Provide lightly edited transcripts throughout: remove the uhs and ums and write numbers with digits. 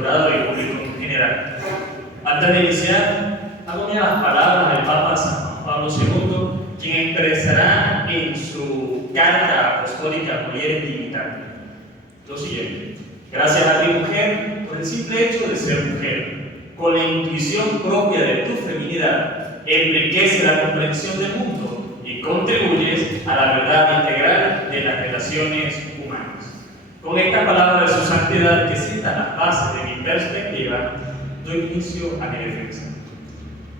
doctorado y público en general. Antes de iniciar, hago mías las palabras del Papa San Juan Pablo II, quien expresará en su carta apostólica Mulieris Dignitatis lo siguiente: gracias a ti, mujer, por el simple hecho de ser mujer, con la intuición propia de tu feminidad, enriquece la comprensión del mundo y contribuyes a la verdad integral de las relaciones humanas. Con estas palabras de su santidad, que sientan las bases de mi perspectiva, doy inicio a mi defensa.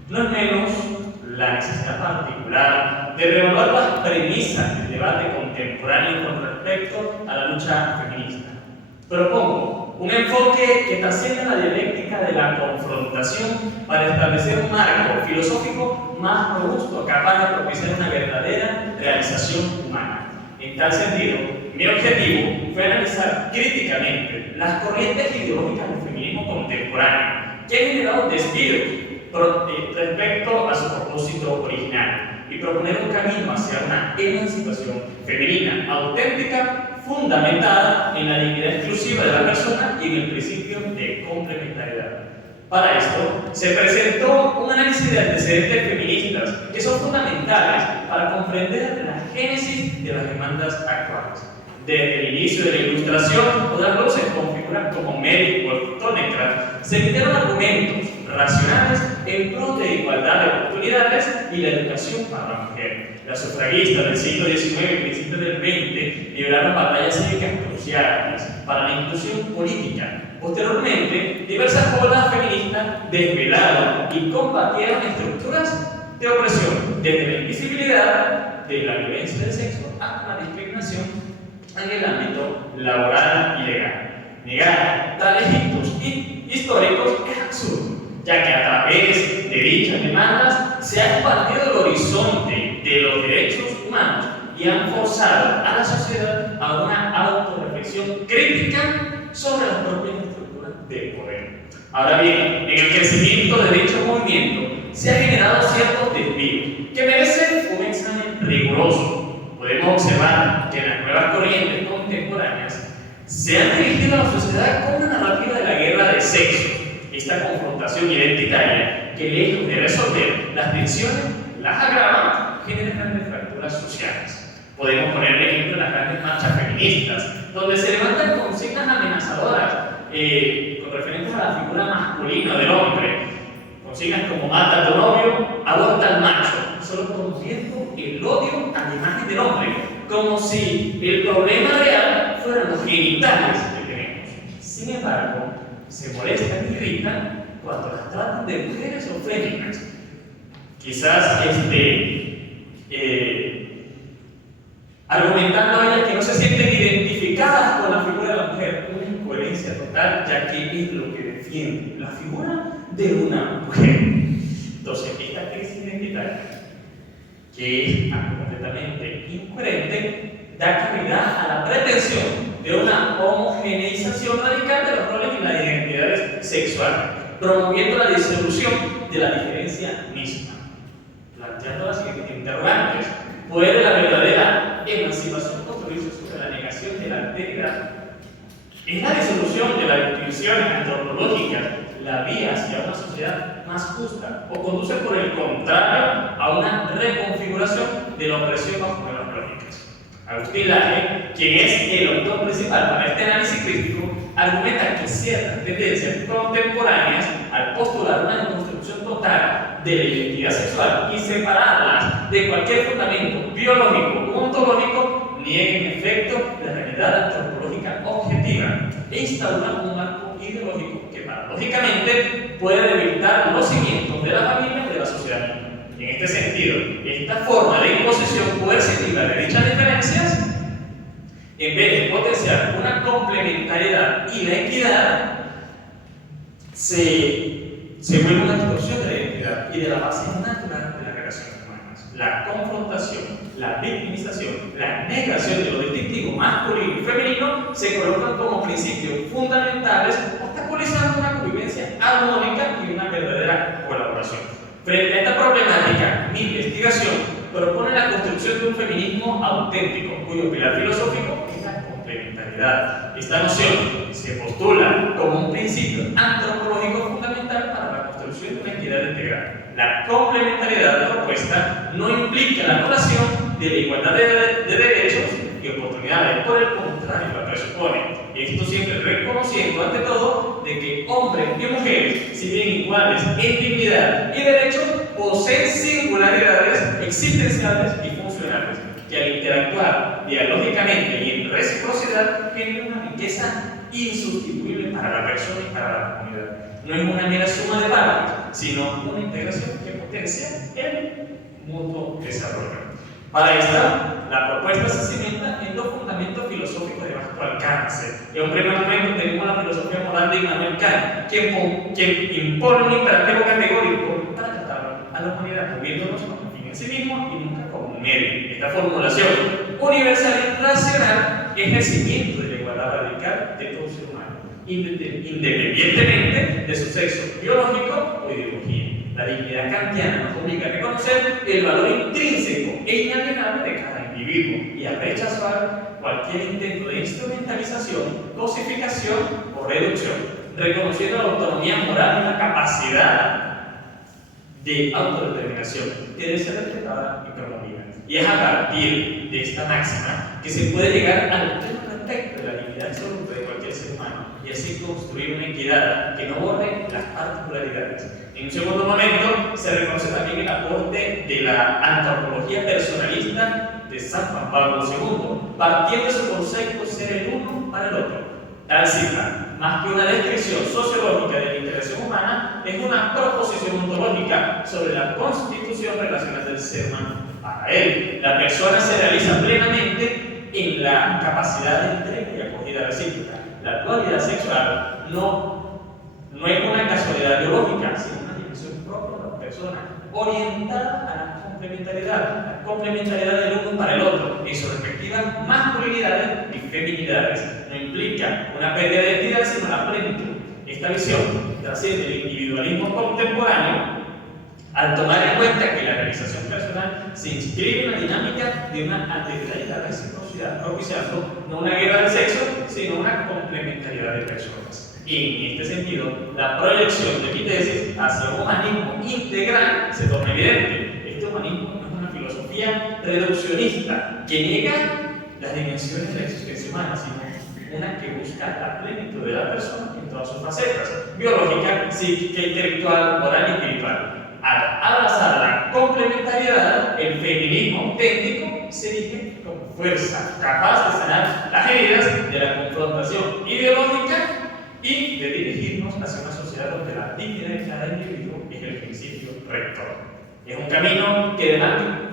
No es menos la necesidad particular de reevaluar las premisas del debate contemporáneo con respecto a la lucha feminista. Propongo un enfoque que trascienda la dialéctica de la confrontación para establecer un marco filosófico más robusto, capaz de propiciar una verdadera realización humana. En tal sentido, mi objetivo fue analizar críticamente las corrientes ideológicas del feminismo contemporáneo que han generado desvíos respecto a su propósito original y proponer un camino hacia una emancipación femenina auténtica, fundamentada en la dignidad exclusiva de la persona y en el principio de complementariedad. Para esto, se presentó un análisis de antecedentes feministas que son fundamentales para comprender la génesis de las demandas actuales. Desde el inicio de la Ilustración, podrán verse con figuras como Mary Wollstonecraft, se emitieron argumentos racionales en pro de igualdad de oportunidades y la educación para la mujer. Las sufragistas del siglo XIX y principios del XX libraron batallas cívicas cruciales para la inclusión política. Posteriormente, diversas olas feministas desvelaron y combatieron estructuras de opresión, desde la invisibilidad de la violencia del sexo hasta la discriminación en el ámbito laboral y legal. Negar tales hitos históricos es absurdo, ya que a través de dichas demandas se ha expandido el horizonte de los derechos humanos y han forzado a la sociedad a una autorreflexión crítica sobre las propias estructuras de poder. Ahora bien, en el crecimiento de dicho movimiento se han generado ciertos desvíos que merecen un examen riguroso. Podemos observar que las nuevas corrientes contemporáneas se han dirigido a la sociedad con una narrativa de la guerra de sexo. Esta confrontación identitaria, que lejos de resolver las tensiones, las agrava, genera grandes fracturas sociales. Podemos poner de ejemplo las grandes marchas feministas, donde se levantan consignas amenazadoras con referentes a la figura masculina del hombre. Consignas como mata a tu novio, aborta al macho, solo promoviendo el odio a la imagen del hombre, como si el problema real fueran los genitales que tenemos. Sin embargo, se molestan y irritan cuando las tratan de mujeres o féminas. Quizás argumentando a ellas que no se sienten identificadas con la figura de la mujer, una incoherencia total, ya que es lo que defiende la figura de una mujer. Entonces, esta crisis identitaria, que es completamente incoherente, da cabida a la pretensión de una homogeneización radical de los roles y las identidades sexuales, promoviendo la disolución de la diferencia misma, planteando las siguientes interrogantes: ¿puede la verdadera emancipación construirse sobre la negación de la alteridad? ¿Es la disolución de las distinciones antropológicas la vía hacia una sociedad más justa, o conduce por el contrario a una reconfiguración de la opresión bajo nuevas lógicas? Agustín Laje, quien es el autor principal para este análisis crítico, argumenta que ciertas tendencias contemporáneas, al postular una deconstrucción total de la identidad sexual y separarlas de cualquier fundamento biológico u ontológico, niegan en efecto la realidad antropológica objetiva e instauran un marco ideológico que paradójicamente puede debilitar los cimientos de la familia o de la sociedad. En este sentido, esta forma de imposición coercitiva de dichas diferencias, en vez de potenciar una complementariedad y la equidad, se vuelve una distorsión de la identidad y de la base natural de las relaciones humanas. La confrontación, la victimización, la negación de lo distintivo masculino y femenino se colocan como principios fundamentales, obstaculizando una convivencia armónica y una verdadera colaboración. Frente a esta problemática, mi investigación propone la construcción de un feminismo auténtico, cuyo pilar filosófico es la complementariedad. Esta noción se postula como un principio La complementariedad propuesta no implica la anulación de la igualdad de derechos y oportunidades, por el contrario, la presupone. Esto siempre reconociendo ante todo de que hombres y mujeres, si bien iguales en dignidad y derechos, poseen singularidades existenciales y funcionales, que al interactuar dialógicamente y en reciprocidad generan una riqueza insustituible para la persona y para la comunidad. No es una mera suma de partes, sino una integración que potencia el mutuo desarrollo. Para esta, la propuesta se cimenta en dos fundamentos filosóficos de vasto alcance. En un primer momento tenemos la filosofía moral de Immanuel Kant, quien impone un imperativo categórico para tratar a la humanidad, moviéndonos como un fin en sí mismo y nunca como un medio. Esta formulación universal y racional es el cimiento de la igualdad radical de todo ser humano, independientemente de su sexo biológico o ideología. La dignidad kantiana nos obliga a reconocer el valor intrínseco e inalienable de cada individuo y a rechazar cualquier intento de instrumentalización, cosificación o reducción, reconociendo la autonomía moral y la capacidad de autodeterminación que debe ser respetada y promovida. Y es a partir de esta máxima que se puede llegar al pleno respeto de la dignidad absoluta de cualquier ser humano y así construir una equidad que no borre las particularidades. En un segundo momento, se reconoce también el aporte de la antropología personalista de San Juan Pablo II, partiendo de su concepto ser el uno para el otro. Tal cifra, más que una descripción sociológica de la interacción humana, es una proposición ontológica sobre la constitución relacional del ser humano. Para él, la persona se realiza plenamente en la capacidad de entrega y acogida recíproca. La dualidad sexual no es una casualidad biológica, sino una dimensión propia de la persona, orientada a la complementariedad del uno para el otro, en sus respectivas masculinidades y feminidades. No implica una pérdida de identidad, sino la plenitud. Esta visión trasciende el individualismo contemporáneo al tomar en cuenta que la realización personal se inscribe en una dinámica de una alteridad y la reciprocidad, propiciando no una guerra de sexo, sino una complementariedad de personas. Y en este sentido, la proyección de mi tesis hacia un humanismo integral se torna evidente. Este humanismo no es una filosofía reduccionista que niega las dimensiones de la existencia humana, sino una que busca la plenitud de la persona en todas sus facetas: biológica, psíquica, intelectual, moral y espiritual. Al abrazar la complementariedad, el feminismo auténtico se erige como fuerza capaz de sanar las heridas de la confrontación ideológica y de dirigirnos hacia una sociedad donde la dignidad de cada individuo es el principio rector. Es un camino que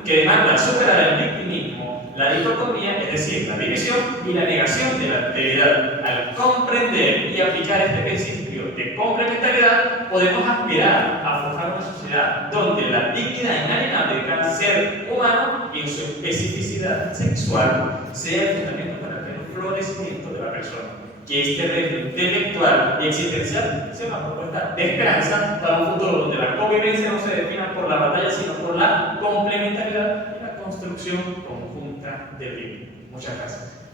demanda superar el victimismo, la dicotomía, es decir, la división y la negación de la alteridad. Al comprender y aplicar este principio de complementariedad, podemos aspirar a forjar una sociedad donde la dignidad inalienable de cada ser humano y en su especificidad sexual sea el fundamento para el pleno florecimiento de la persona. Que este reto intelectual y existencial sea una propuesta de esperanza para un futuro donde la convivencia no se defina por la batalla, sino por la complementariedad y la construcción conjunta del bien. Muchas gracias.